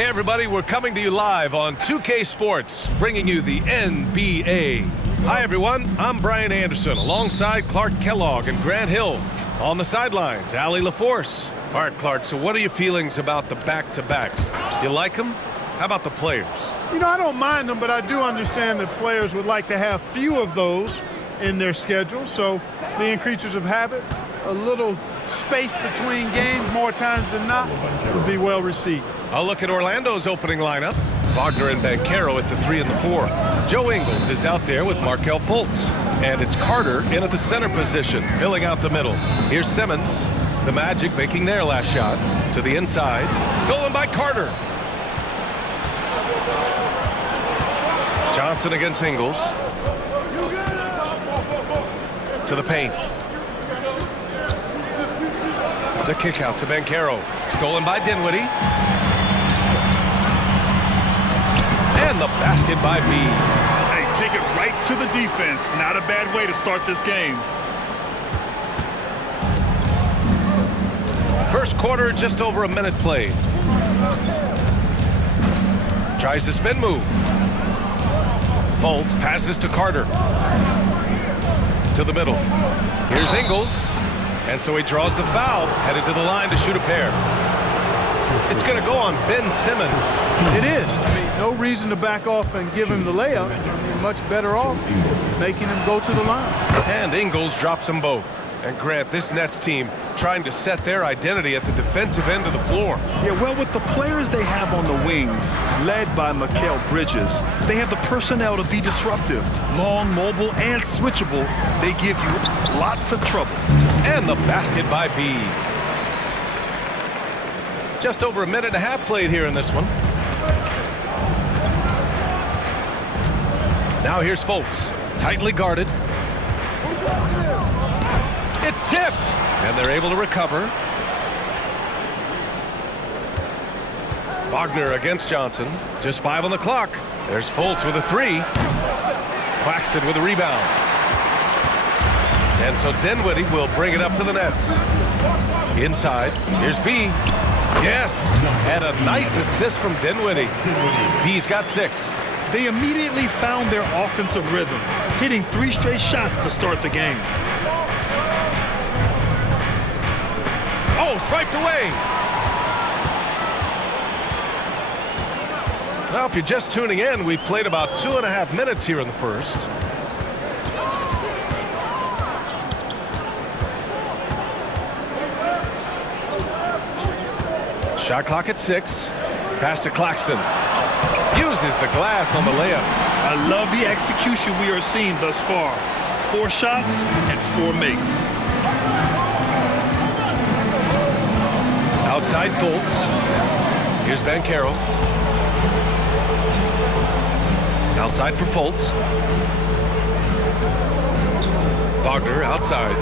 Hey everybody, we're coming to you live on 2K Sports, bringing you the NBA. Hi everyone, I'm Brian Anderson alongside Clark Kellogg and Grant Hill. On the sidelines, Allie LaForce. All right, Clark, so what are your feelings about the back-to-backs? You like them? How about the players? You know, I don't mind them, but I do understand that players would like to have few of those in their schedule. So being creatures of habit, a little space between games more times than not would be well received. I'll look at Orlando's opening lineup. Wagner and Banchero at the 3 and the 4. Joe Ingles is out there with Markelle Fultz. And it's Carter in at the center position, filling out the middle. Here's Simmons. The Magic making their last shot. To the inside. Stolen by Carter. Johnson against Ingles. To the paint. The kick out to Banchero. Stolen by Dinwiddie. And the basket by B. Hey, take it right to the defense. Not a bad way to start this game. First quarter, just over a minute played. Tries the spin move. Fultz passes to Carter. To the middle. Here's Ingles. And so he draws the foul, headed to the line to shoot a pair. It's going to go on Ben Simmons. It is. I mean, no reason to back off and give him the layup. You're much better off making him go to the line. And Ingles drops them both. And Grant, this Nets team trying to set their identity at the defensive end of the floor. Yeah, well, with the players they have on the wings, led by Mikal Bridges, they have the personnel to be disruptive. Long, mobile, and switchable. They give you lots of trouble. And the basket by B. Just over a minute and a half played here in this one. Now here's Fultz, tightly guarded. Who's watching him? It's tipped, and they're able to recover. Wagner against Johnson. Just 5 on the clock. There's Fultz with a 3. Claxton with a rebound. And so Dinwiddie will bring it up for the Nets. Inside, here's B. Yes, and a nice assist from Dinwiddie. B's got 6. They immediately found their offensive rhythm, hitting 3 straight shots to start the game. Oh, swiped away. Now, if you're just tuning in, we've played about 2.5 minutes here in the first. Shot clock at 6. Pass to Claxton. Uses the glass on the layup. I love the execution we are seeing thus far. 4 shots and 4 makes. Outside Fultz. Here's Banchero. Outside for Fultz. Wagner outside.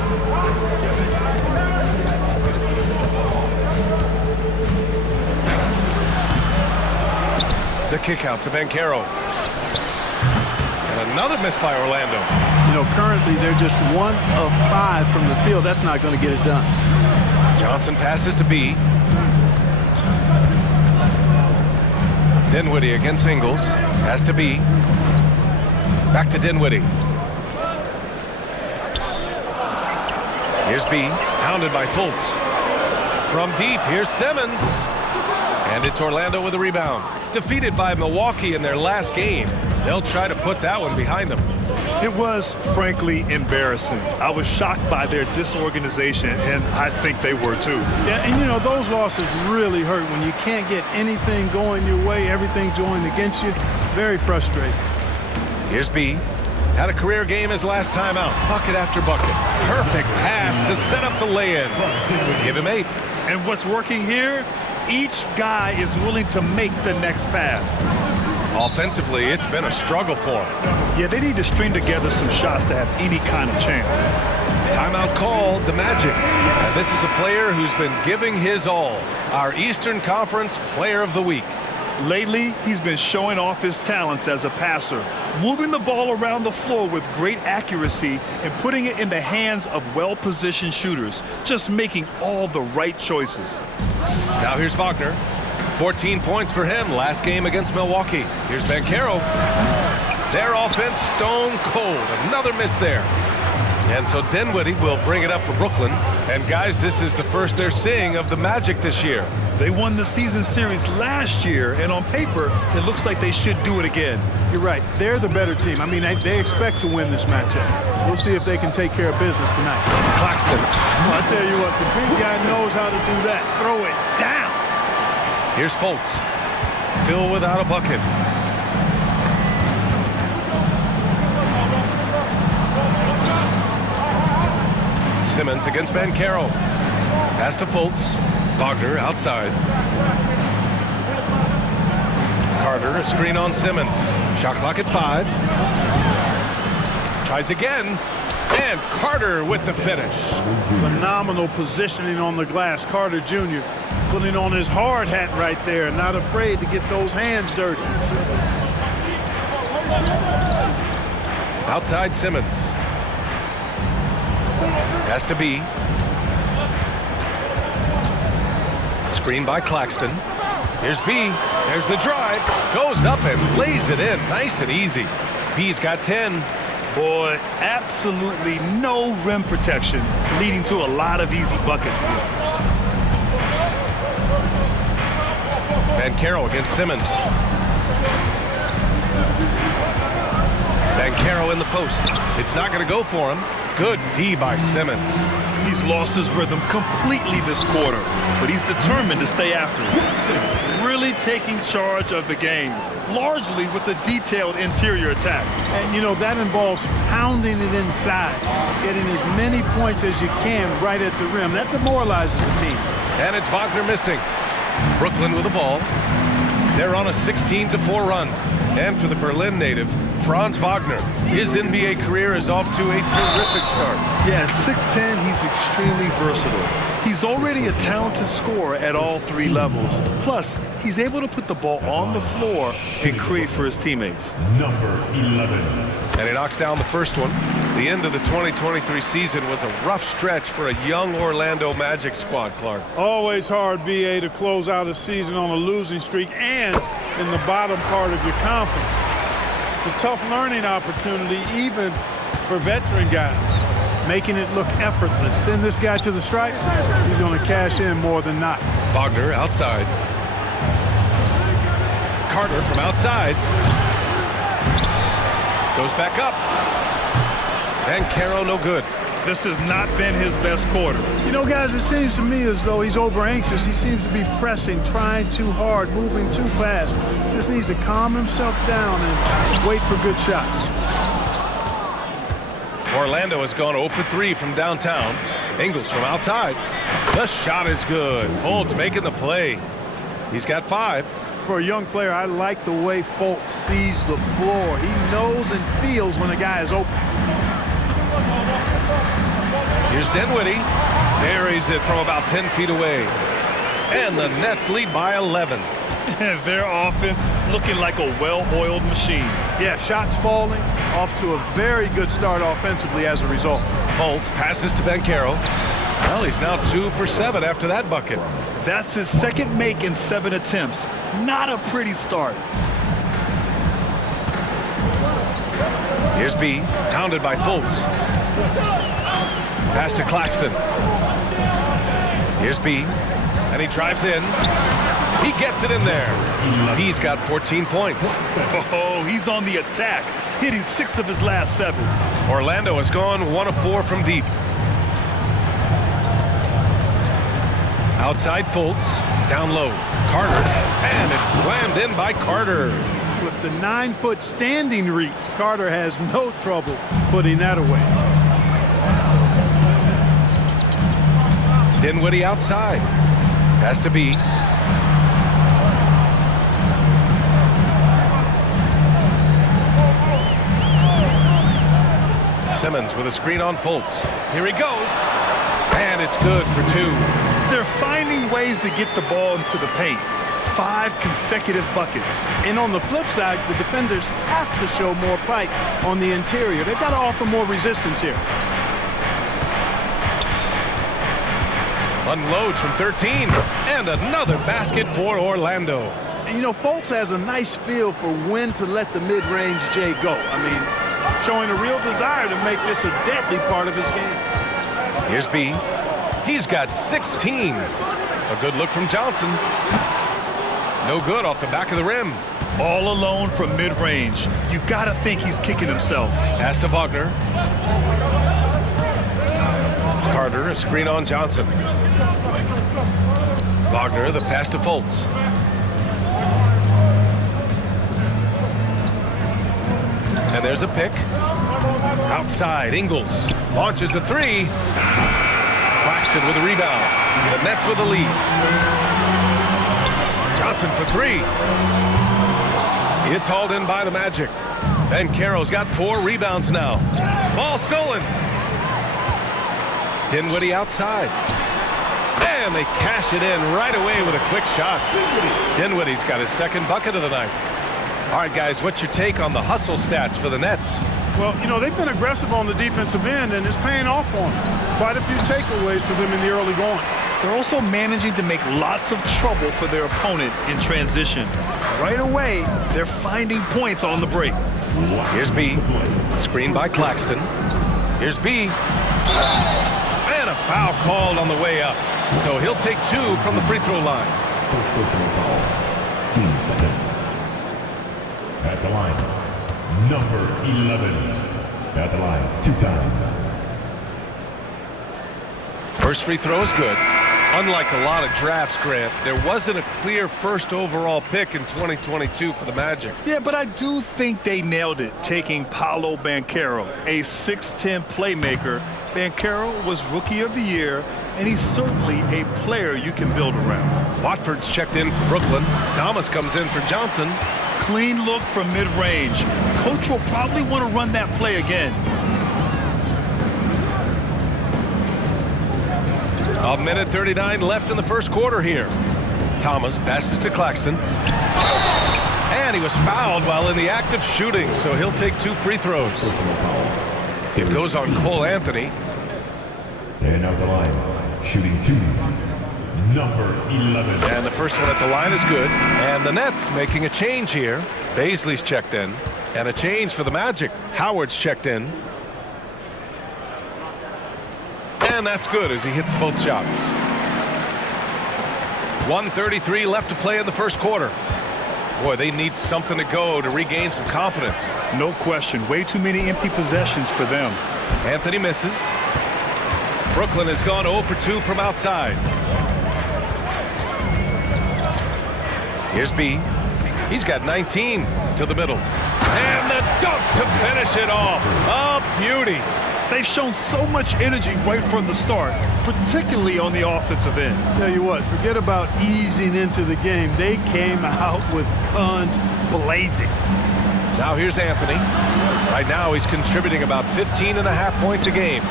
The kick out to Banchero. And another miss by Orlando. You know, currently they're just 1 of 5 from the field. That's not going to get it done. Johnson passes to B. Dinwiddie against Ingles. Pass to B. Back to Dinwiddie. Here's B. Hounded by Fultz. From deep, here's Simmons. And it's Orlando with a rebound. Defeated by Milwaukee in their last game. They'll try to put that one behind them. It was, frankly, embarrassing. I was shocked by their disorganization, and I think they were too. Yeah, and you know, those losses really hurt when you can't get anything going your way, everything's going against you. Very frustrating. Here's B. Had a career game his last time out. Bucket after bucket. Perfect pass to set up the lay-in. Give him 8. And what's working here? Each guy is willing to make the next pass. Offensively, it's been a struggle for him. Yeah, they need to string together some shots to have any kind of chance. Timeout called, the Magic. And this is a player who's been giving his all. Our Eastern Conference Player of the Week. Lately, he's been showing off his talents as a passer, moving the ball around the floor with great accuracy and putting it in the hands of well-positioned shooters, just making all the right choices. Now here's Wagner. 14 points for him last game against Milwaukee. Here's Banchero. Their offense stone cold. Another miss there. And so Dinwiddie will bring it up for Brooklyn. And guys, this is the first they're seeing of the Magic this year. They won the season series last year, and on paper, it looks like they should do it again. You're right. They're the better team. I mean, they expect to win this matchup. We'll see if they can take care of business tonight. Claxton. Well, I tell you what, the big guy knows how to do that. Throw it down. Here's Fultz. Still without a bucket. Simmons against Banchero. Pass to Fultz. Wagner outside. Carter, a screen on Simmons. Shot clock at 5. Tries again. And Carter with the finish. Phenomenal positioning on the glass. Carter Jr. putting on his hard hat right there. Not afraid to get those hands dirty. Outside Simmons. Has to be. Screen by Claxton. Here's B. There's the drive. Goes up and lays it in. Nice and easy. B's got 10. Boy, absolutely no rim protection, leading to a lot of easy buckets here. Banchero against Simmons. Banchero in the post. It's not going to go for him. Good D by Simmons. He's lost his rhythm completely this quarter, but he's determined to stay after it. Really taking charge of the game, largely with a detailed interior attack. And, you know, that involves pounding it inside, getting as many points as you can right at the rim. That demoralizes the team. And it's Wagner missing. Brooklyn with the ball. They're on a 16-4 run. And for the Berlin native, Franz Wagner, his NBA career is off to a terrific start. Yeah, at 6'10", he's extremely versatile. He's already a talented scorer at all 3 levels. Plus, he's able to put the ball on the floor and create for his teammates. Number 11. And he knocks down the first one. The end of the 2023 season was a rough stretch for a young Orlando Magic squad, Clark. Always hard, B.A., to close out a season on a losing streak and in the bottom part of your conference. It's a tough learning opportunity, even for veteran guys, making it look effortless. Send this guy to the stripe, he's going to cash in more than not. Wagner outside. Carter from outside. Goes back up. Banchero no good. This has not been his best quarter. You know, guys, it seems to me as though he's over-anxious. He seems to be pressing, trying too hard, moving too fast. Just needs to calm himself down and wait for good shots. Orlando has gone 0 for 3 from downtown. Ingles from outside. The shot is good. Fultz making the play. He's got 5. For a young player, I like the way Fultz sees the floor. He knows and feels when a guy is open. Here's Dinwiddie. Buries it from about 10 feet away. And the Nets lead by 11. Their offense looking like a well-oiled machine. Yeah, shots falling, off to a very good start offensively as a result. Fultz passes to Banchero. Well, he's now 2 for 7 after that bucket. That's his second make in 7 attempts. Not a pretty start. Here's B, pounded by Fultz. Pass to Claxton. Here's B, and he drives in. He gets it in there. He's got 14 points. Oh, he's on the attack, hitting 6 of his last 7. Orlando has gone 1 of 4 from deep. Outside Fultz, down low. Carter, and it's slammed in by Carter. With the 9-foot standing reach, Carter has no trouble putting that away. Dinwiddie outside. Has to be. Simmons with a screen on Fultz. Here he goes. And it's good for 2. They're finding ways to get the ball into the paint. 5 consecutive buckets. And on the flip side, the defenders have to show more fight on the interior. They've got to offer more resistance here. Unloads from 13. And another basket for Orlando. And you know, Fultz has a nice feel for when to let the mid-range J go. I mean, showing a real desire to make this a deadly part of his game. Here's B. He's got 16. A good look from Johnson. No good off the back of the rim. All alone from mid-range. You gotta think he's kicking himself. Pass to Wagner. Carter, a screen on Johnson. Wagner, the pass to Fultz. And there's a pick. Outside, Ingles launches a three. Claxton with a rebound. The Nets with a lead. Johnson for three. It's hauled in by the Magic. Banchero's got 4 rebounds now. Ball stolen. Dinwiddie outside. And they cash it in right away with a quick shot. Dinwiddie's got his second bucket of the night. All right, guys, what's your take on the hustle stats for the Nets? Well, you know, they've been aggressive on the defensive end, and it's paying off for them. Quite a few takeaways for them in the early going. They're also managing to make lots of trouble for their opponent in transition. Right away, they're finding points on the break. Here's B. Screen by Claxton. Here's B. And a foul called on the way up. So he'll take 2 from the free throw line. First personal foul. 10 seconds. At the line, number 11. At the line, 2 times. First free throw is good. Unlike a lot of drafts, Grant, there wasn't a clear first overall pick in 2022 for the Magic. Yeah, but I do think they nailed it, taking Paolo Banchero, a 6'10 playmaker. Banchero was Rookie of the Year, and he's certainly a player you can build around. Watford's checked in for Brooklyn. Thomas comes in for Johnson. Clean look from mid-range. Coach will probably want to run that play again. A minute 39 left in the first quarter here. Thomas passes to Claxton. And he was fouled while in the act of shooting, so he'll take 2 free throws. It goes on Cole Anthony. And out the line, shooting 2, number 11. And the first one at the line is good. And the Nets making a change here. Baisley's checked in. And a change for the Magic. Howard's checked in. And that's good as he hits both shots. 1:33 left to play in the first quarter. Boy, they need something to go to regain some confidence. No question. Way too many empty possessions for them. Anthony misses. Brooklyn has gone 0 for 2 from outside. Here's B. He's got 19 to the middle. And the dunk to finish it off. A beauty. They've shown so much energy right from the start, particularly on the offensive end. Tell you what, forget about easing into the game. They came out with guns blazing. Now here's Anthony. Right now he's contributing about 15.5 points a game.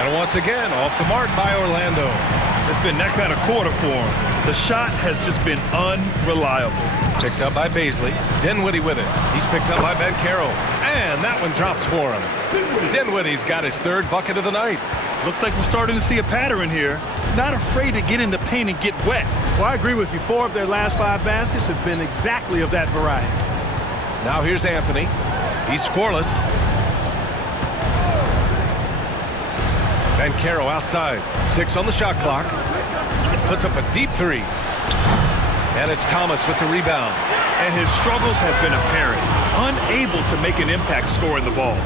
And once again, off the mark by Orlando. It's been that kind of quarter for him. The shot has just been unreliable. Picked up by Baisley. Dinwiddie with it. He's picked up by Banchero. And that one drops for him. Dinwiddie's got his 3rd bucket of the night. Looks like we're starting to see a pattern here. Not afraid to get in the paint and get wet. Well, I agree with you. 4 of their last 5 baskets have been exactly of that variety. Now here's Anthony. He's scoreless. Banchero outside. 6 on the shot clock. Puts up a deep 3. And it's Thomas with the rebound. And his struggles have been apparent. Unable to make an impact scoring the ball.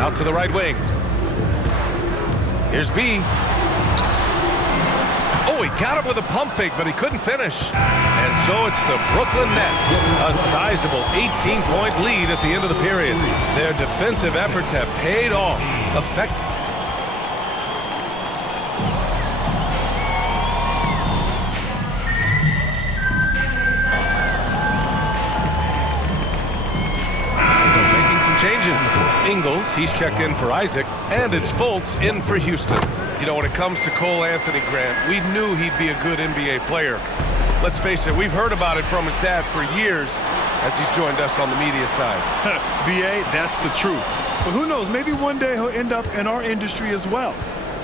Out to the right wing. Here's B. Oh, he got him with a pump fake, but he couldn't finish. And so it's the Brooklyn Nets. A sizable 18-point lead at the end of the period. Their defensive efforts have paid off. Changes. Ingles, he's checked in for Isaac, and it's Fultz in for Houston. You know, when it comes to Cole Anthony, Grant, we knew he'd be a good NBA player. Let's face it, we've heard about it from his dad for years. as he's joined us on the media side. B.A., that's the truth. But who knows, maybe one day he'll end up in our industry as well.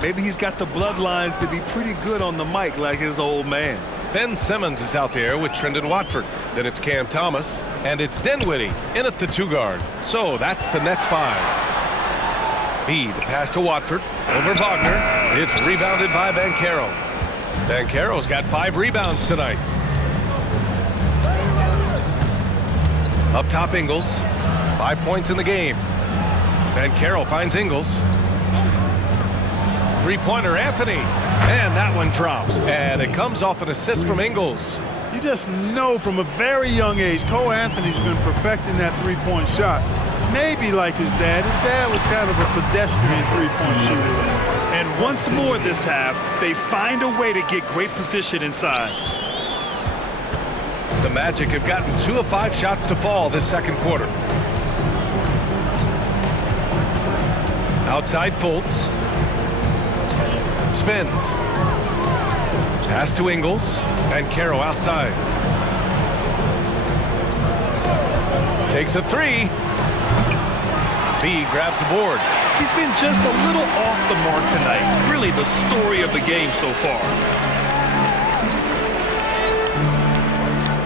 Maybe he's got the bloodlines to be pretty good on the mic like his old man. Ben Simmons is out there with Trendon Watford. Then it's Cam Thomas, and it's Dinwiddie in at the 2 guard. So that's the Nets 5. B, the pass to Watford over Wagner. It's rebounded by Banchero. Banchero's got 5 rebounds tonight. Up top, Ingles. 5 points in the game. Banchero finds Ingles. 3-pointer, Anthony. And that one drops. And it comes off an assist from Ingles. You just know from a very young age, Cole Anthony's been perfecting that 3-point shot. Maybe like his dad. His dad was kind of a pedestrian 3-point shooter. And once more this half, they find a way to get great position inside. The Magic have gotten 2 of 5 shots to fall this second quarter. Outside Fultz. Spins. Pass to Ingles. Banchero outside. Takes a 3. B grabs the board. He's been just a little off the mark tonight. Really the story of the game so far.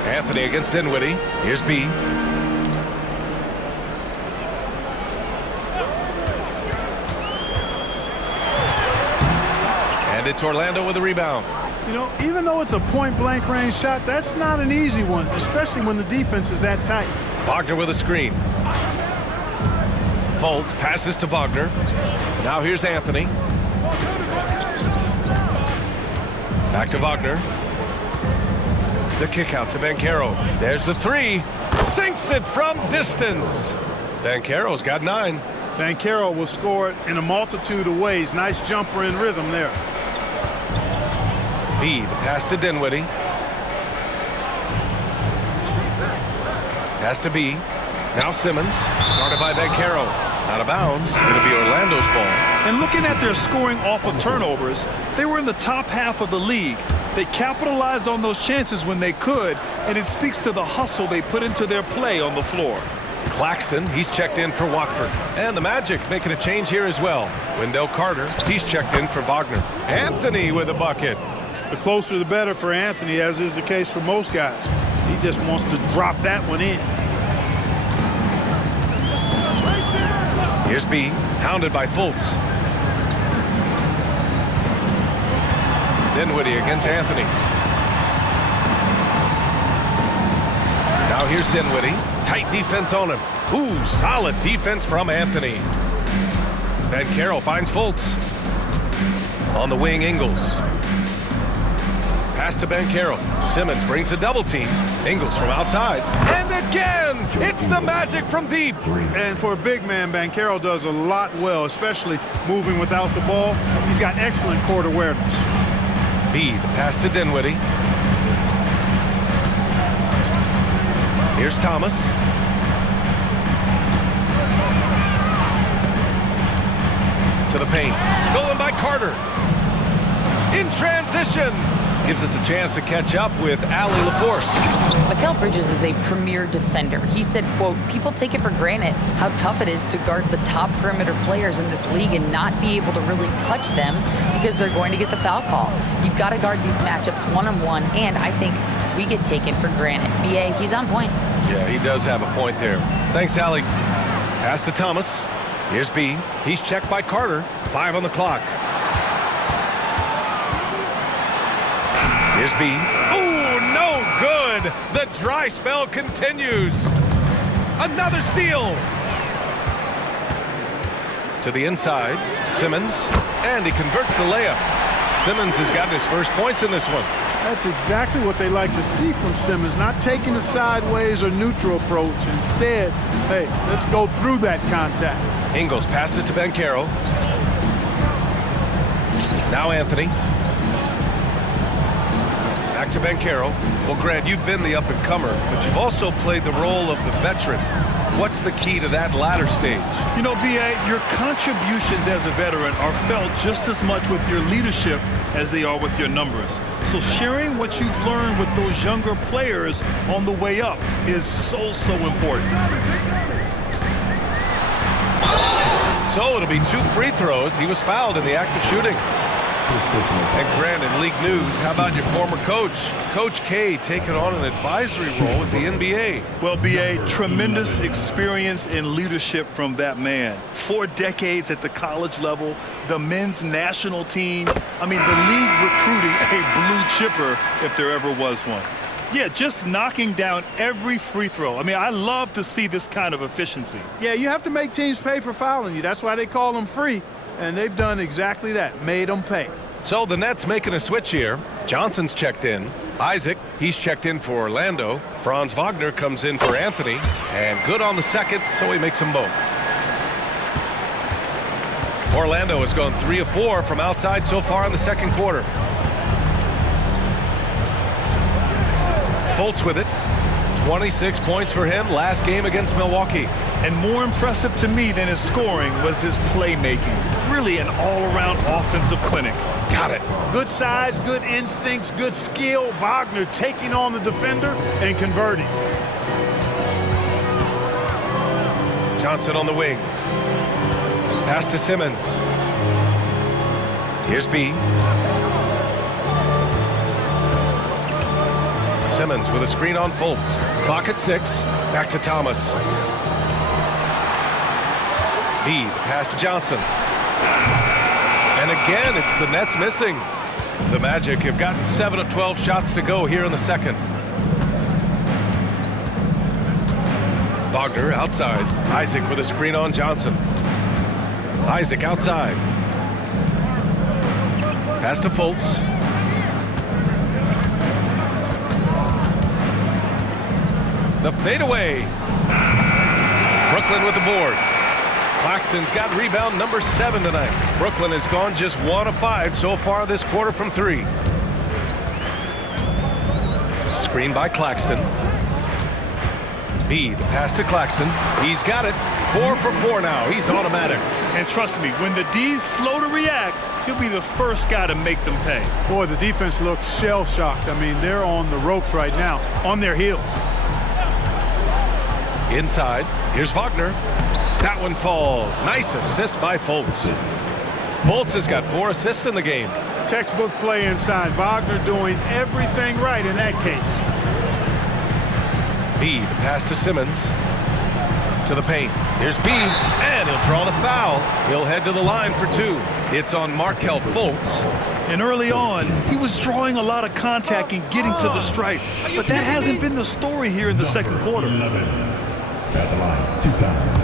Anthony against Dinwiddie. Here's B. And it's Orlando with a rebound. You know, even though it's a point-blank range shot, that's not an easy one, especially when the defense is that tight. Wagner with a screen. Fultz passes to Wagner. Now here's Anthony. Back to Wagner. The kick out to Banchero. There's the 3. Sinks it from distance. Banchero's got 9. Banchero will score it in a multitude of ways. Nice jumper in rhythm there. B, the pass to Dinwiddie. Pass to B. Now Simmons. Guarded by Banchero. Out of bounds. It'll be Orlando's ball. And looking at their scoring off of turnovers, they were in the top half of the league. They capitalized on those chances when they could, and it speaks to the hustle they put into their play on the floor. Claxton, he's checked in for Watford. And the Magic making a change here as well. Wendell Carter, he's checked in for Wagner. Anthony with a bucket. The closer the better for Anthony, as is the case for most guys. He just wants to drop that one in. Here's B, hounded by Fultz. Dinwiddie against Anthony. Now here's Dinwiddie. Tight defense on him. Ooh, solid defense from Anthony. Banchero finds Fultz. On the wing, Ingles. Pass to Banchero. Simmons brings a double team. Ingles from outside. And again, it's the Magic from deep. And for a big man, Banchero does a lot well, especially moving without the ball. He's got excellent court awareness. B, the pass to Dinwiddie. Here's Thomas. To the paint. Stolen by Carter. In transition. Gives us a chance to catch up with Allie LaForce. Mikal Bridges is a premier defender. He said, quote, people take it for granted how tough it is to guard the top perimeter players in this league and not be able to really touch them because they're going to get the foul call. You've got to guard these matchups one-on-one, and I think we get taken for granted. B.A., he's on point. Yeah, he does have a point there. Thanks, Allie. Pass to Thomas. Here's B. He's checked by Carter. 5 on the clock. Here's B. Ooh, no good. The dry spell continues. Another steal. To the inside. Simmons. And he converts the layup. Simmons has gotten his first points in this one. That's exactly what they like to see from Simmons, not taking a sideways or neutral approach. Instead, hey, let's go through that contact. Ingles passes to Banchero. Now Anthony. Back to Banchero. Well, Grant, you've been the up-and-comer, but you've also played the role of the veteran. What's the key to that latter stage? You know, B.A., your contributions as a veteran are felt just as much with your leadership as they are with your numbers. So sharing what you've learned with those younger players on the way up is so important. So it'll be 2 free throws. He was fouled in the act of shooting. And Grant, in league news, how about your former coach? Coach K taking on an advisory role with the NBA. Well, B.A., tremendous experience and leadership from that man. 4 decades at the college level, the men's national team. I mean, the league recruiting a blue chipper if there ever was one. Yeah, just knocking down every free throw. I mean, I love to see this kind of efficiency. Yeah, you have to make teams pay for fouling you. That's why they call them free. And they've done exactly that, made them pay. So the Nets making a switch here. Johnson's checked in. Isaac, he's checked in for Orlando. Franz Wagner comes in for Anthony. And good on the second, so he makes them both. Orlando has gone 3 of 4 from outside so far in the second quarter. Fultz with it. 26 points for him last game against Milwaukee. And more impressive to me than his scoring was his playmaking. Really an all-around offensive clinic. Got it. Good size, good instincts, good skill. Wagner taking on the defender and converting. Johnson on the wing. Pass to Simmons. Here's B. Simmons with a screen on Fultz. Clock at 6. Back to Thomas. B, the pass to Johnson. And again, it's the Nets missing. The Magic have gotten 7 of 12 shots to go here in the second. Wagner outside. Isaac with a screen on Johnson. Isaac outside. Pass to Fultz. The fadeaway. Brooklyn with the board. Claxton's got rebound number 7 tonight. Brooklyn has gone just 1 of 5 so far this quarter from 3. Screen by Claxton. B, the pass to Claxton. He's got it. 4 for 4 now. He's automatic. And trust me, when the D's slow to react, he'll be the first guy to make them pay. Boy, the defense looks shell-shocked. I mean, they're on the ropes right now, on their heels. Inside, here's Wagner. That one falls. Nice assist by Fultz. Fultz has got 4 assists in the game. Textbook play inside. Wagner doing everything right in that case. B, the pass to Simmons. To the paint. Here's B, and he'll draw the foul. He'll head to the line for 2. It's on Markelle Fultz. And early on, he was drawing a lot of contact and getting to the stripe. But that hasn't been the story here in the second quarter. 11. At the line, 2 times.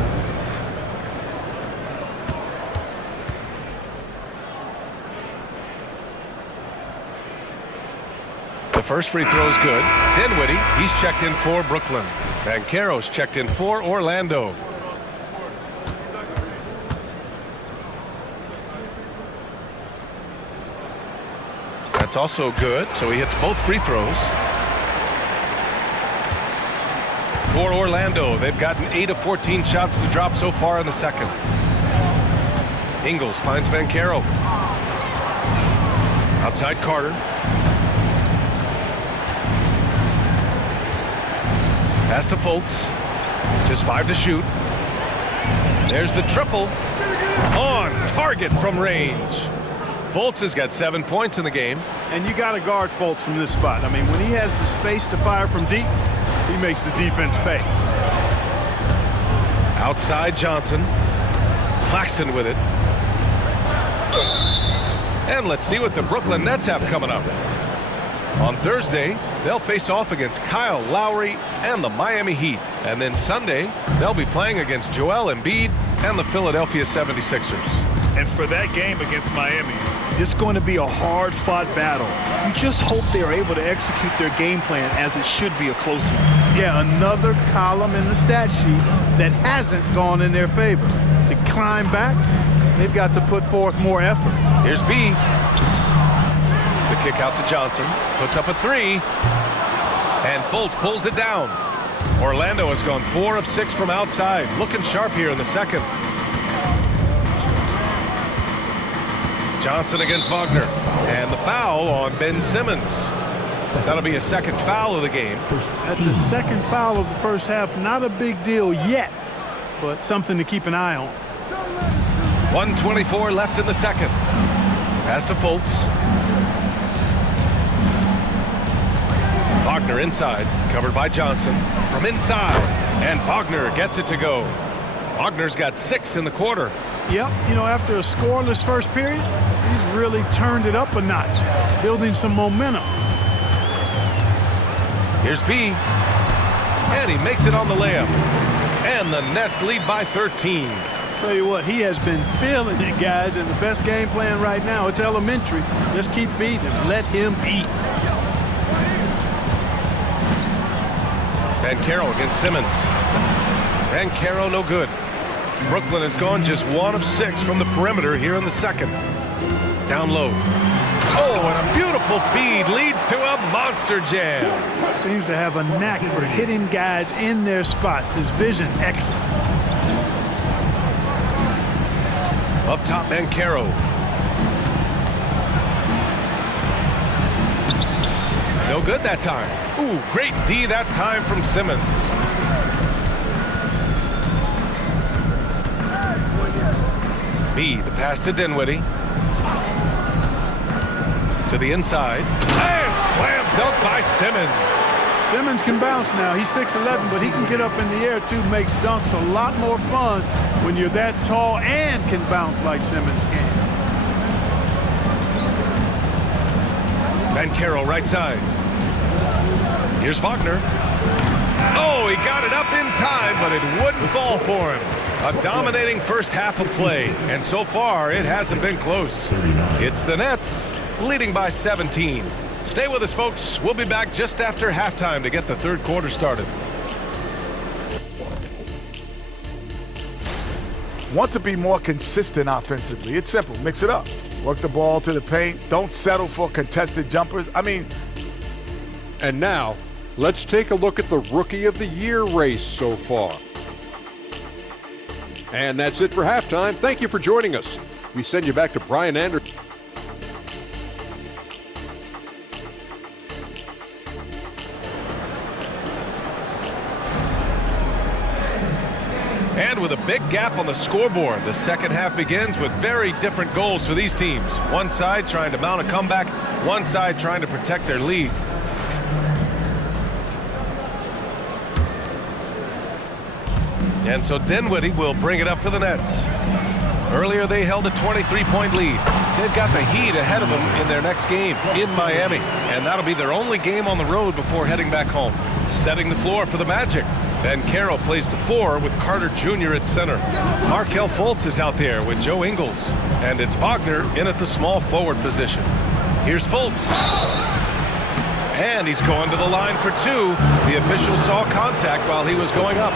The first free throw is good. Dinwiddie, he's checked in for Brooklyn. Banchero's checked in for Orlando. That's also good, so he hits both free throws. For Orlando, they've gotten 8 of 14 shots to drop so far in the second. Ingles finds Banchero. Outside Carter. Pass to Fultz. Just 5 to shoot. There's the triple. On target from range. Fultz has got 7 points in the game. And you got to guard Fultz from this spot. I mean, when he has the space to fire from deep, he makes the defense pay. Outside Johnson. Claxton with it. And let's see what the Brooklyn Nets have coming up. On Thursday, they'll face off against Kyle Lowry and the Miami Heat. And then Sunday, they'll be playing against Joel Embiid and the Philadelphia 76ers. And for that game against Miami, it's going to be a hard-fought battle. You just hope they are able to execute their game plan as it should be a close one. Yeah, another column in the stat sheet that hasn't gone in their favor. To climb back, they've got to put forth more effort. Here's B. The kick out to Johnson. Puts up a 3. And Fultz pulls it down. Orlando has gone 4 of 6 from outside. Looking sharp here in the second. Johnson against Wagner. And the foul on Ben Simmons. That'll be a second foul of the game. That's a second foul of the first half. Not a big deal yet, but something to keep an eye on. 1:24 left in the second. Pass to Fultz. Wagner inside, covered by Johnson. From inside, and Wagner gets it to go. Wagner's got 6 in the quarter. Yep, you know, after a scoreless first period, he's really turned it up a notch, building some momentum. Here's B. And he makes it on the layup. And the Nets lead by 13. Tell you what, he has been feeling it, guys, and the best game plan right now, it's elementary. Just keep feeding him. Let him eat. Banchero against Simmons. Banchero no good. Brooklyn has gone just 1 of 6 from the perimeter here in the second. Down low. Oh, and a beautiful feed leads to a monster jam. Seems to have a knack for hitting guys in their spots. His vision, excellent. Up top, Banchero. No good that time. Ooh, great D that time from Simmons. B, the pass to Dinwiddie. To the inside. And slam dunk by Simmons. Simmons can bounce now. He's 6'11", but he can get up in the air too. Makes dunks a lot more fun when you're that tall and can bounce like Simmons can. Banchero right side. Here's Wagner. Oh, he got it up in time, but it wouldn't fall for him. A dominating first half of play, and so far it hasn't been close. It's the Nets leading by 17. Stay with us, folks. We'll be back just after halftime to get the third quarter started. Want to be more consistent offensively? It's simple. Mix it up. Work the ball to the paint. Don't settle for contested jumpers. And now, let's take a look at the Rookie of the Year race so far. And that's it for halftime. Thank you for joining us. We send you back to Brian Anderson. And with a big gap on the scoreboard, the second half begins with very different goals for these teams. One side trying to mount a comeback, one side trying to protect their lead. And so Dinwiddie will bring it up for the Nets. Earlier they held a 23-point lead. They've got the Heat ahead of them in their next game in Miami. And that'll be their only game on the road before heading back home. Setting the floor for the Magic. Banchero plays the 4 with Carter Jr. at center. Markelle Fultz is out there with Joe Ingles. And it's Wagner in at the small forward position. Here's Fultz. And he's going to the line for 2. The official saw contact while he was going up.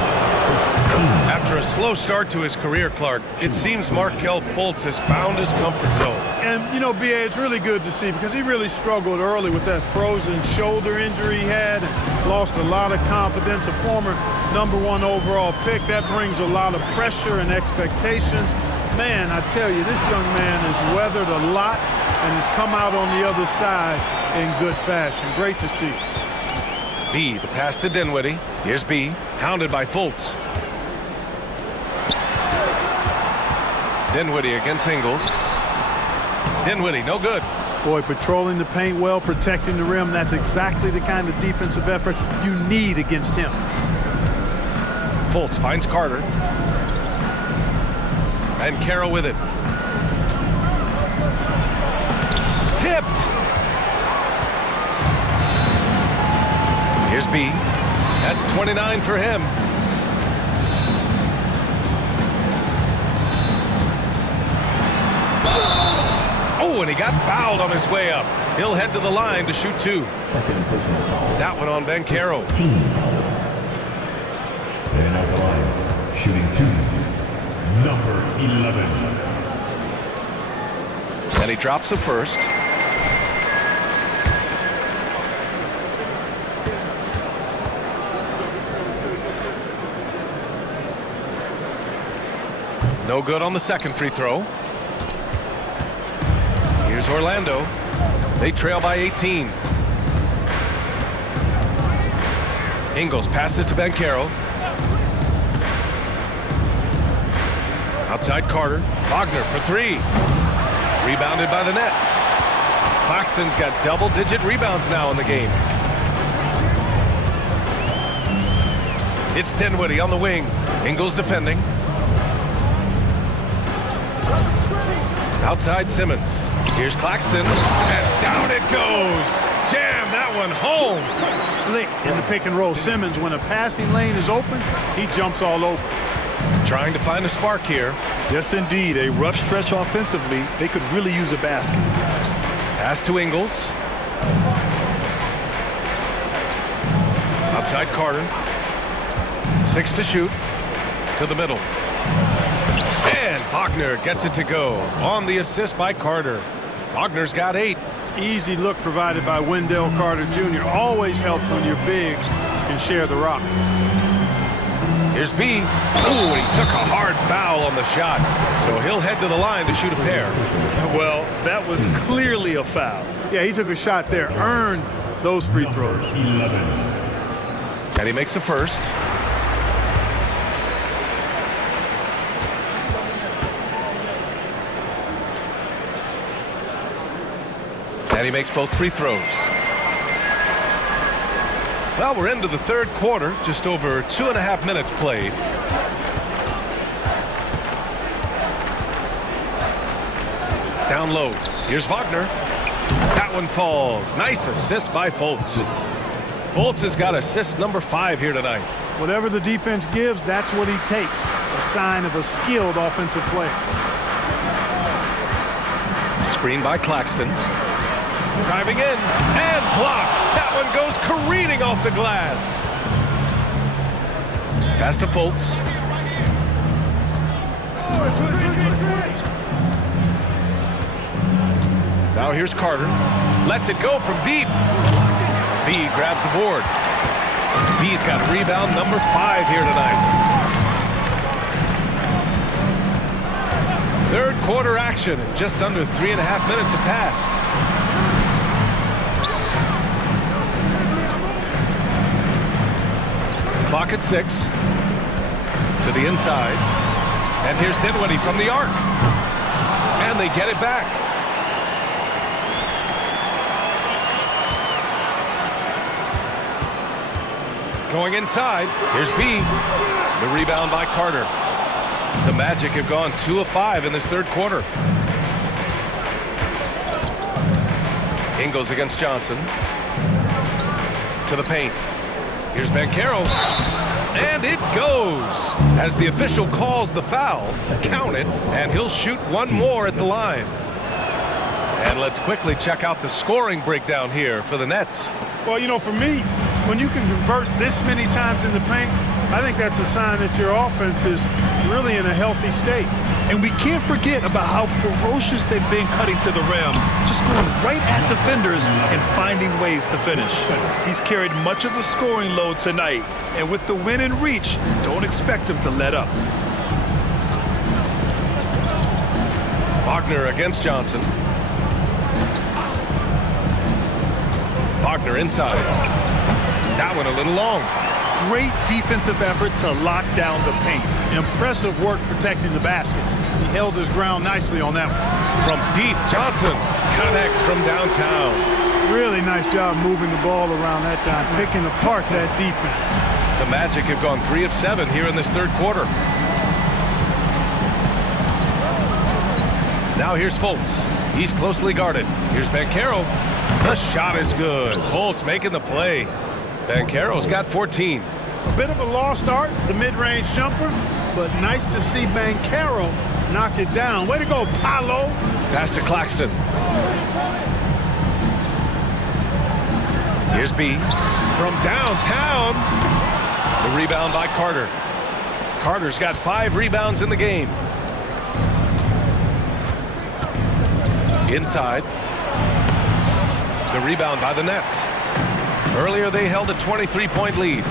After a slow start to his career, Clark, it seems Markelle Fultz has found his comfort zone. And, you know, B.A., it's really good to see because he really struggled early with that frozen shoulder injury he had and lost a lot of confidence. A former #1 overall pick, that brings a lot of pressure and expectations. Man, I tell you, this young man has weathered a lot and has come out on the other side in good fashion. Great to see. B, the pass to Dinwiddie. Here's B, hounded by Fultz. Dinwiddie against Ingles. Dinwiddie, no good. Boy, patrolling the paint well, protecting the rim. That's exactly the kind of defensive effort you need against him. Fultz finds Carter. And Banchero with it. Tipped. Here's B. That's 29 for him. Oh, and he got fouled on his way up. He'll head to the line to shoot 2. That one on Banchero. And at the line, shooting 2, number 11. And he drops the first. No good on the second free throw. Orlando. They trail by 18. Ingles passes to Banchero. Outside Carter. Wagner for three. Rebounded by the Nets. Claxton's got double-digit rebounds now in the game. It's Dinwiddie on the wing. Ingles defending. Outside Simmons. Here's Claxton. And down it goes. Jam that one home. Slick in the pick and roll. Simmons, when a passing lane is open, he jumps all over. Trying to find a spark here. Yes, indeed. A rough stretch offensively. They could really use a basket. Pass to Ingles. Outside Carter. 6 to shoot. To the middle. And Wagner gets it to go on the assist by Carter. Wagner's got 8. Easy look provided by Wendell Carter Jr. Always helps when your bigs can share the rock. Here's B. Ooh, he took a hard foul on the shot. So he'll head to the line to shoot a pair. Well, that was clearly a foul. Yeah, he took a shot there. Earned those free throws. 11. And he makes the first. And he makes both free throws. Well, we're into the third quarter, just over 2.5 minutes played. Down low. Here's Wagner. That one falls. Nice assist by Fultz. Fultz has got assist number 5 here tonight. Whatever the defense gives, that's what he takes. A sign of a skilled offensive player. Screen by Claxton. Driving in and blocked. That one goes careening off the glass. Pass to Fultz. Now here's Carter. Lets it go from deep. B grabs the board. B's got rebound number 5 here tonight. Third quarter action. Just under 3.5 minutes have passed. Clock at 6. To the inside. And here's Dinwiddie from the arc. And they get it back. Going inside. Here's B. The rebound by Carter. The Magic have gone 2 of 5 in this third quarter. Ingles against Johnson. To the paint. Here's Banchero. And it goes. As the official calls the foul, count it, and he'll shoot one more at the line. And let's quickly check out the scoring breakdown here for the Nets. Well, you know, for me, when you can convert this many times in the paint, I think that's a sign that your offense is really in a healthy state. And we can't forget about how ferocious they've been cutting to the rim, just going right at defenders and finding ways to finish. He's carried much of the scoring load tonight, and with the win in reach, don't expect him to let up. Wagner against Johnson. Wagner inside. That one a little long. Great defensive effort to lock down the paint. Impressive work protecting the basket. He held his ground nicely on that one. From deep, Johnson connects from downtown. Really nice job moving the ball around that time, picking apart that defense. The Magic have gone 3 of 7 here in this third quarter. Now here's Fultz. He's closely guarded. Here's Banchero. The shot is good. Fultz making the play. Banchero's got 14. A bit of a lost art, the mid-range jumper, but nice to see Banchero knock it down. Way to go, Paolo. Pass to Claxton. Here's B. From downtown. The rebound by Carter. Carter's got 5 rebounds in the game. Inside. The rebound by the Nets. Earlier they held a 23-point lead.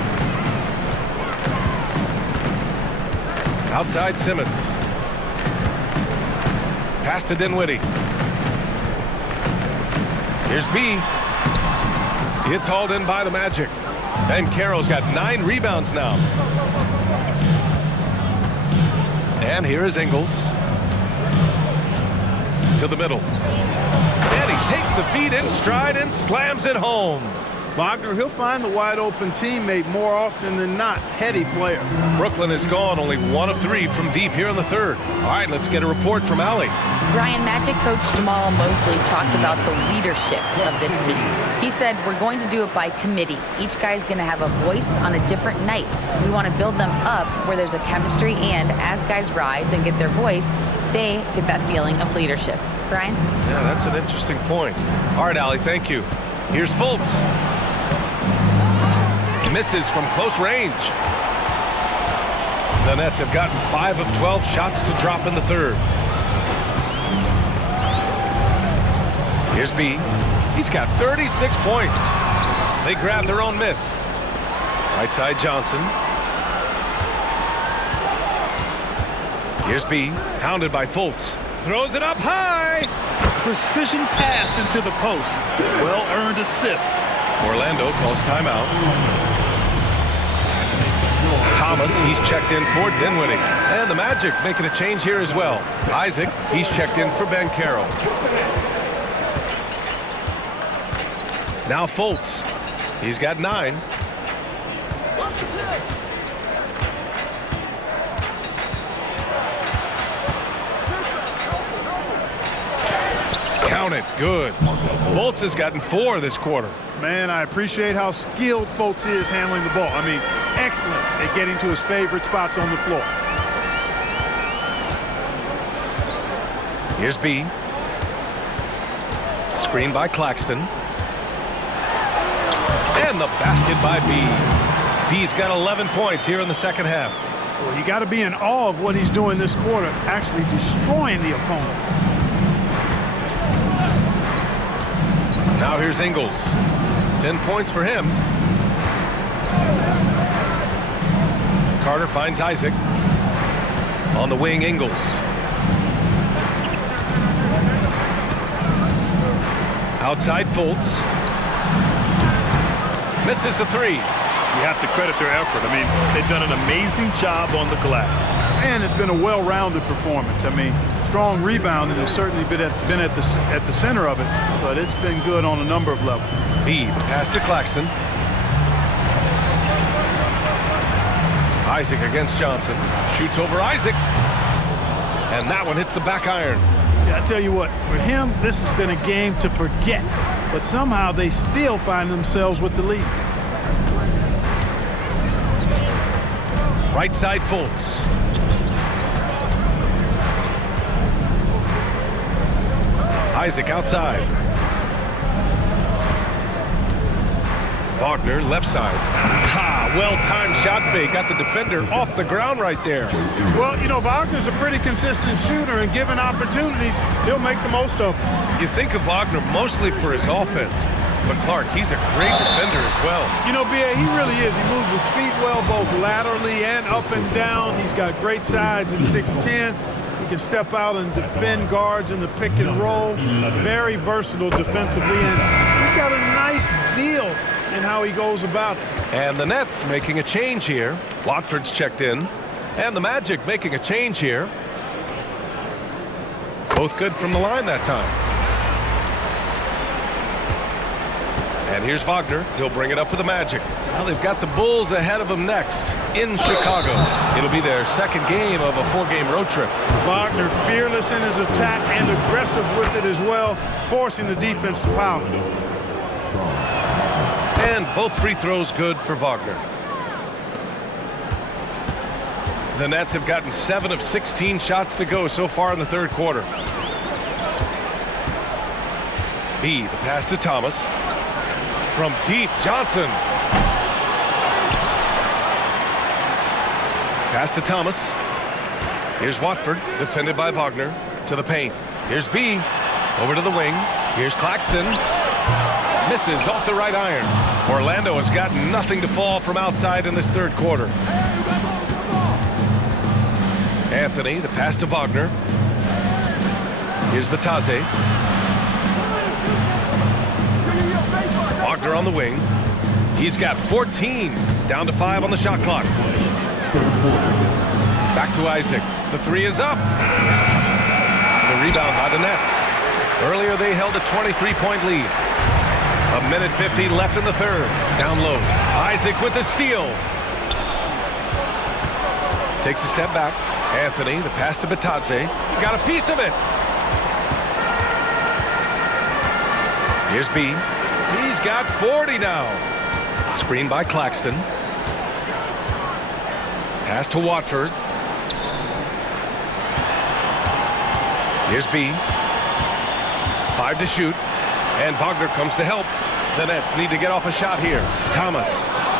Outside Simmons. Pass to Dinwiddie. Here's B. It's hauled in by the Magic. Banchero's got 9 rebounds now. And here is Ingles. To the middle. And he takes the feed in stride and slams it home. Wagner, he'll find the wide open teammate more often than not. Heady player. Brooklyn is gone, only 1 of 3 from deep here in the third. All right, let's get a report from Allie. Brian, Magic coach Jamal Mosley talked about the leadership of this team. He said, we're going to do it by committee. Each guy's going to have a voice on a different night. We want to build them up where there's a chemistry, and as guys rise and get their voice, they get that feeling of leadership. Brian? Yeah, that's an interesting point. All right, Allie, thank you. Here's Fultz. Misses from close range. The Nets have gotten 5 of 12 shots to drop in the third. Here's B. He's got 36 points. They grab their own miss. Right side Johnson. Here's B. Hounded by Fultz. Throws it up high. Precision pass into the post. Well-earned assist. Orlando calls timeout. Thomas, he's checked in for Dinwiddie. And the Magic making a change here as well. Isaac, he's checked in for Banchero. Now Fultz. He's got 9. Count it. Good. Fultz has gotten 4 this quarter. Man, I appreciate how skilled Fultz is handling the ball. I mean, excellent at getting to his favorite spots on the floor. Here's B. Screen by Claxton. And the basket by B. B's got 11 points here in the second half. Well, you got to be in awe of what he's doing this quarter, actually destroying the opponent. Now here's Ingles. 10 points for him. Carter finds Isaac. On the wing, Ingles. Outside Fultz. Misses the 3. You have to credit their effort. I mean, they've done an amazing job on the glass. And it's been a well-rounded performance. I mean, strong rebounding has certainly been at the center of it, but it's been good on a number of levels. B, the pass to Claxton. Isaac against Johnson. Shoots over Isaac. And that one hits the back iron. Yeah, I tell you what, for him, this has been a game to forget. But somehow they still find themselves with the lead. Right side Fultz. Isaac outside. Wagner left side. Ha! Well-timed shot fake. Got the defender off the ground right there. Well, you know, Wagner's a pretty consistent shooter, and given opportunities, he'll make the most of them. You think of Wagner mostly for his offense, but Clark, he's a great defender as well. You know, B.A., he really is. He moves his feet well, both laterally and up and down. He's got great size in 6'10". He can step out and defend guards in the pick and roll. Very versatile defensively, and he's got a nice zeal in how he goes about it. And the Nets making a change here. Watford's checked in. And the Magic making a change here. Both good from the line that time. And here's Wagner. He'll bring it up for the Magic. Well, they've got the Bulls ahead of them next in Chicago. It'll be their second game of a 4-game road trip. Wagner fearless in his attack and aggressive with it as well, forcing the defense to foul him. And both free throws good for Wagner. The Nets have gotten 7 of 16 shots to go so far in the third quarter. B, the pass to Thomas. From deep, Johnson. Pass to Thomas. Here's Watford, defended by Wagner. To the paint. Here's B. Over to the wing. Here's Claxton. Misses off the right iron. Orlando has got nothing to fall from outside in this third quarter. Anthony, the pass to Wagner. Here's Batase. on the wing. He's got 14, down to 5 on the shot clock. Back to Isaac. The three is up. The rebound by the Nets. Earlier they held a 23-point lead. 1:50 left in the third. Down low. Isaac with the steal. Takes a step back. Anthony, the pass to Batadze. Got a piece of it. Here's B. He's got 40 now. Screen by Claxton. Pass to Watford. Here's B. 5 to shoot. And Wagner comes to help. The Nets need to get off a shot here. Thomas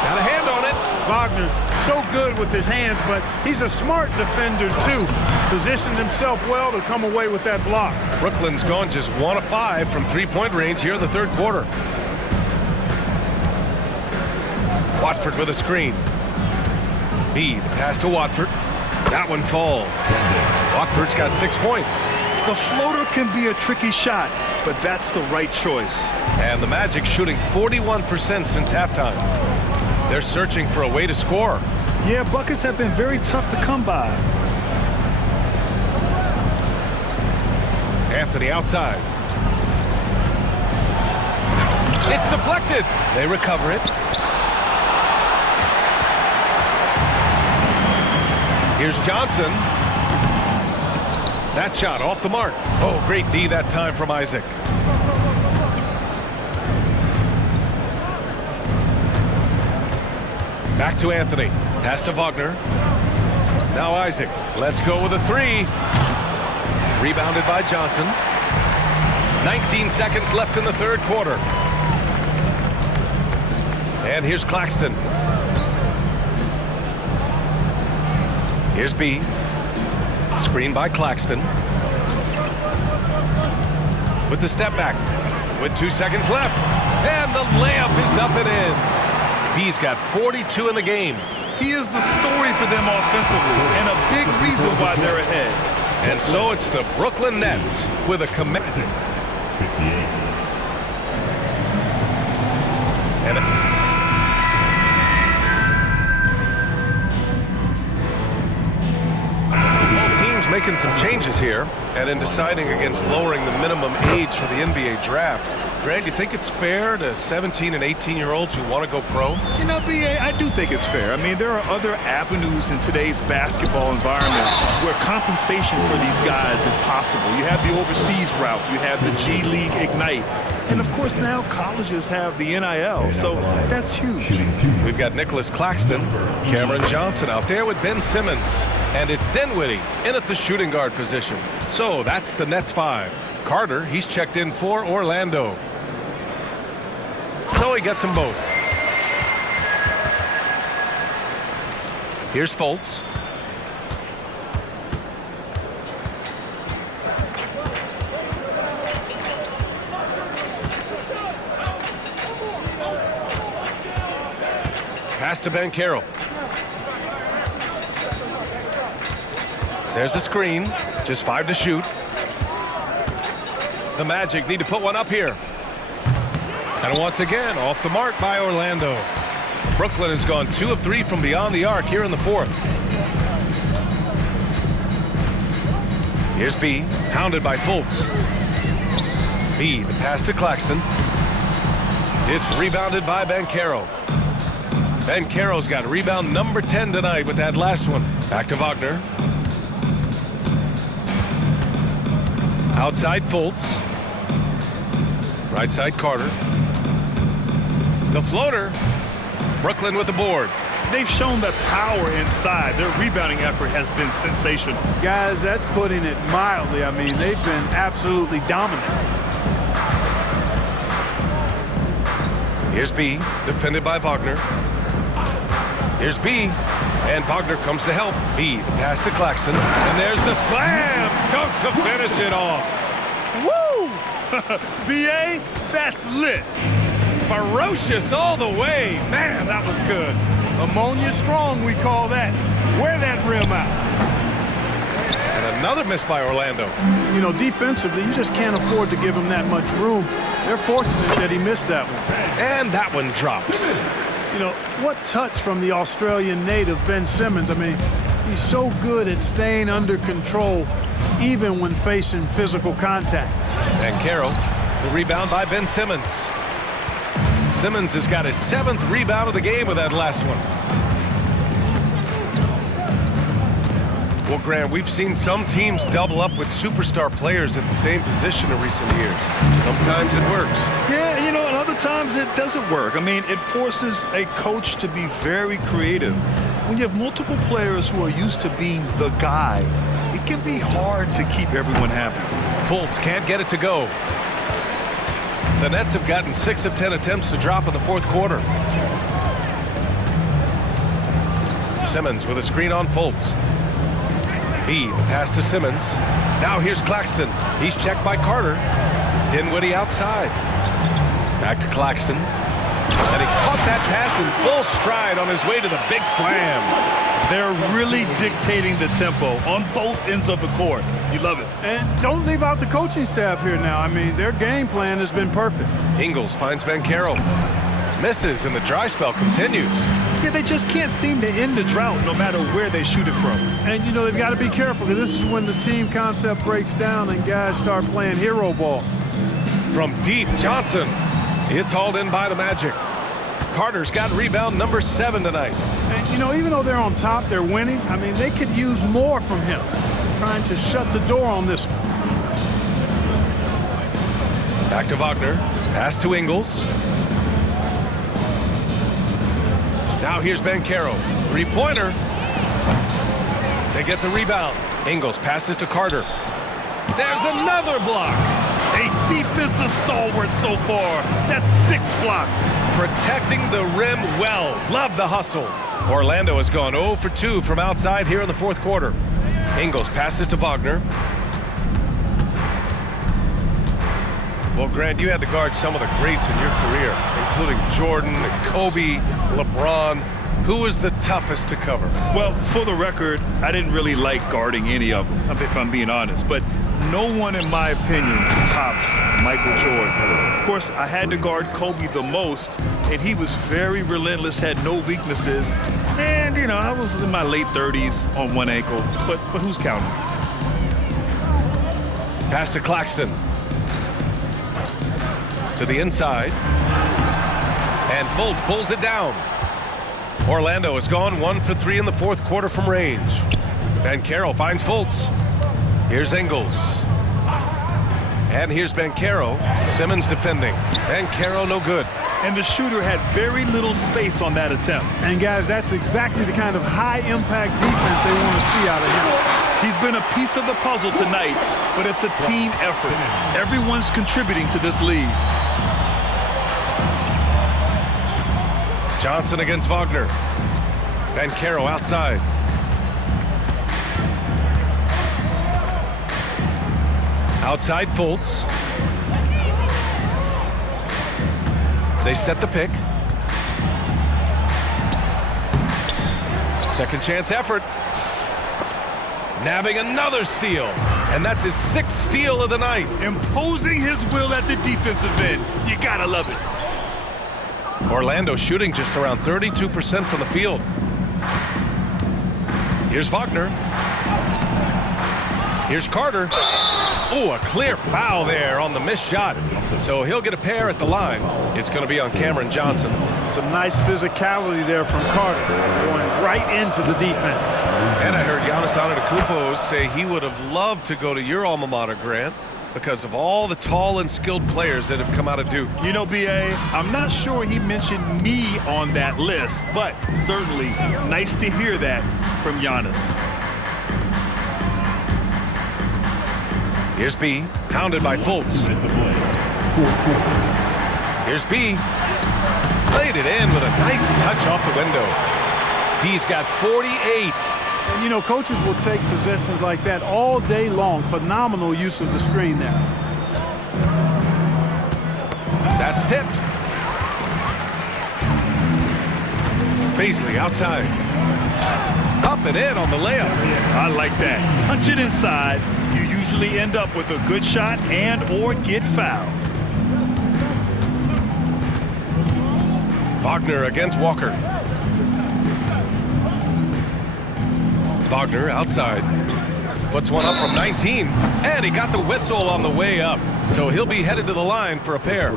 got a hand on it. Wagner so good with his hands, but he's a smart defender too. Positioned himself well to come away with that block. Brooklyn's gone just 1 of 5 from three-point range here in the third quarter. Watford with a screen. B, the pass to Watford. That one falls. Watford's got 6 points. The floater can be a tricky shot, but that's the right choice. And the Magic shooting 41% since halftime. They're searching for a way to score. Yeah, buckets have been very tough to come by. Anthony outside. It's deflected. They recover it. Here's Johnson. That shot off the mark. Oh, great D that time from Isaac. Back to Anthony. Pass to Wagner. Now Isaac. Let's go with a 3. Rebounded by Johnson. 19 seconds left in the third quarter. And here's Claxton. Here's B. Screen by Claxton. With the step back. With 2 seconds left. And the layup is up and in. B's got 42 in the game. He is the story for them offensively and a big reason why they're ahead. And so it's the Brooklyn Nets with a commanding 58. And both teams making some changes here, and in deciding against lowering the minimum age for the NBA draft. Grant, you think it's fair to 17 and 18-year-olds who want to go pro? You know, B.A., I do think it's fair. I mean, there are other avenues in today's basketball environment where compensation for these guys is possible. You have the overseas route. You have the G League Ignite. And, of course, now colleges have the NIL, so that's huge. We've got Nicholas Claxton, Cameron Johnson out there with Ben Simmons. And it's Dinwiddie in at the shooting guard position. So that's the Nets 5. Carter, he's checked in for Orlando. So he gets them both. Here's Fultz. Pass to Banchero. There's a screen. Just 5 to shoot. The Magic need to put one up here. And once again, off the mark by Orlando. Brooklyn has gone 2 of 3 from beyond the arc here in the fourth. Here's B, hounded by Fultz. B, the pass to Claxton. It's rebounded by Banchero. Banchero's got rebound number 10 tonight with that last one. Back to Wagner. Outside Fultz. Right side Carter. The floater. Brooklyn with the board. They've shown that power inside. Their rebounding effort has been sensational. Guys, that's putting it mildly. I mean, they've been absolutely dominant. Here's B, defended by Wagner. Here's B, and Wagner comes to help. B, the pass to Claxton. And there's the slam dunk to finish it off. Woo! B.A., that's lit. Ferocious all the way. Man, that was good. Ammonia strong, we call that. Wear that rim out. And Another miss by Orlando. You know, defensively, you just can't afford to give him that much room. They're fortunate that he missed that one. And that one drops. You know, what touch from the Australian native, Ben Simmons. I mean, he's so good at staying under control, even when facing physical contact. Banchero, the rebound by Ben Simmons. Simmons has got his 7th rebound of the game with that last one. Well, Grant, we've seen some teams double up with superstar players at the same position in recent years. Sometimes it works. Yeah, you know, and other times it doesn't work. I mean, it forces a coach to be very creative. When you have multiple players who are used to being the guy, it can be hard to keep everyone happy. Fultz can't get it to go. The Nets have gotten 6 of 10 attempts to drop in the 4th quarter. Simmons with a screen on Fultz. B, the pass to Simmons. Now here's Claxton. He's checked by Carter. Dinwiddie outside. Back to Claxton. And he caught that pass in full stride on his way to the big slam. They're really dictating the tempo on both ends of the court. You love it. And don't leave out the coaching staff here now. I mean, their game plan has been perfect. Ingles finds Banchero. Misses, and the dry spell continues. Yeah, they just can't seem to end the drought no matter where they shoot it from. And, you know, they've got to be careful, because this is when the team concept breaks down and guys start playing hero ball. From deep, Johnson. It's hauled in by the Magic. Carter's got rebound number 7 tonight. And, you know, even though they're on top, they're winning. I mean, they could use more from him. Trying to shut the door on this one. Back to Wagner. Pass to Ingles. Now here's Banchero. 3-pointer. They get the rebound. Ingles passes to Carter. There's another block. A defensive stalwart so far. That's 6 blocks. Protecting the rim well. Love the hustle. Orlando has gone 0 for 2 from outside here in the 4th quarter. Ingles passes to Wagner. Well, Grant, you had to guard some of the greats in your career, including Jordan, Kobe, LeBron. Who was the toughest to cover? Well, for the record, I didn't really like guarding any of them, if I'm being honest. But no one, in my opinion, tops Michael Jordan. Of course, I had to guard Kobe the most, and he was very relentless, had no weaknesses. And, you know, I was in my late 30s on one ankle, but who's counting? Pass to Claxton. To the inside. And Fultz pulls it down. Orlando has gone 1 for 3 in the 4th quarter from range. Banchero finds Fultz. Here's Ingles. And here's Banchero. Simmons defending. Banchero no good. And the shooter had very little space on that attempt. And, guys, that's exactly the kind of high-impact defense they want to see out of him. He's been a piece of the puzzle tonight, but it's a team effort. Everyone's contributing to this lead. Johnson against Wagner. Banchero outside. Outside Fultz. They set the pick. Second chance effort. Nabbing another steal. And that's his 6th steal of the night. Imposing his will at the defensive end. You gotta love it. Orlando shooting just around 32% from the field. Here's Wagner. Here's Carter. Oh, a clear foul there on the missed shot. So he'll get a pair at the line. It's going to be on Cameron Johnson. Some nice physicality there from Carter, going right into the defense. And I heard Giannis Antetokounmpo say he would have loved to go to your alma mater, Grant, because of all the tall and skilled players that have come out of Duke. You know, B.A., I'm not sure he mentioned me on that list, but certainly nice to hear that from Giannis. Here's B, pounded by Fultz. Here's B, played it in with a nice touch off the window. B's got 48. And, you know, coaches will take possessions like that all day long. Phenomenal use of the screen there. That's tipped. Beasley outside. Up and in on the layup. I like that. Punch it inside. You usually end up with a good shot and or get fouled. Wagner against Walker. Wagner outside. Puts one up from 19. And he got the whistle on the way up. So he'll be headed to the line for a pair.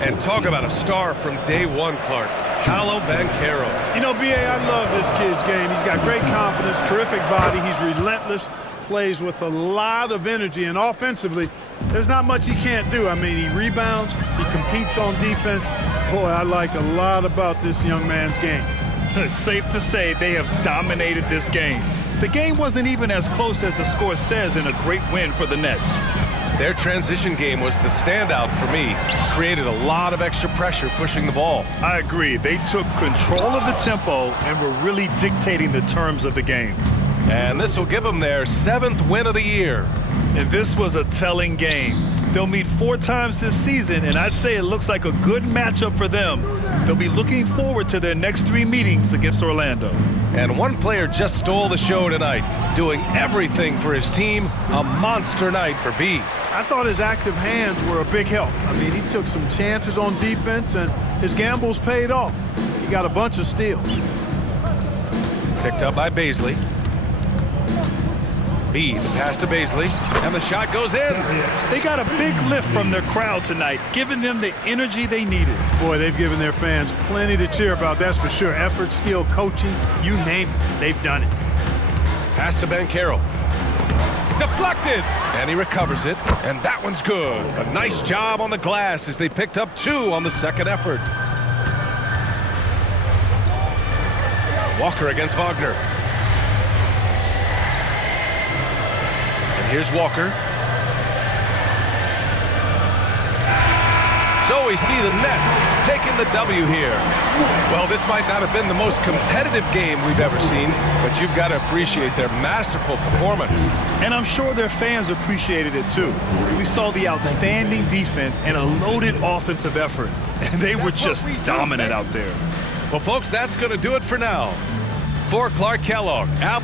And talk about a star from day one, Clark. Paolo Banchero. You know, B.A., I love this kid's game. He's got great confidence, terrific body. He's relentless, plays with a lot of energy. And offensively, there's not much he can't do. I mean, he rebounds, he competes on defense. Boy, I like a lot about this young man's game. It's safe to say they have dominated this game. The game wasn't even as close as the score says in a great win for the Nets. Their transition game was the standout for me. Created a lot of extra pressure pushing the ball. I agree. They took control of the tempo and were really dictating the terms of the game. And this will give them their 7th win of the year. And this was a telling game. They'll meet 4 times this season, and I'd say it looks like a good matchup for them. They'll be looking forward to their next 3 meetings against Orlando. And one player just stole the show tonight, doing everything for his team. A monster night for B. I thought his active hands were a big help. I mean, he took some chances on defense, and his gambles paid off. He got a bunch of steals. Picked up by Bazley. B, the pass to Bazley, and the shot goes in. They got a big lift from their crowd tonight, giving them the energy they needed. Boy, they've given their fans plenty to cheer about, that's for sure. Effort, skill, coaching, you name it, they've done it. Pass to Banchero. Deflected, and he recovers it, and that one's good. A nice job on the glass as they picked up 2 on the second effort. Walker against Wagner. And here's Walker. So we see the Nets taking the W here. Well, this might not have been the most competitive game we've ever seen, but you've got to appreciate their masterful performance. And I'm sure their fans appreciated it too. We saw the outstanding defense and a loaded offensive effort, and they were just dominant out there. Well, folks, that's going to do it for now. For Clark Kellogg, out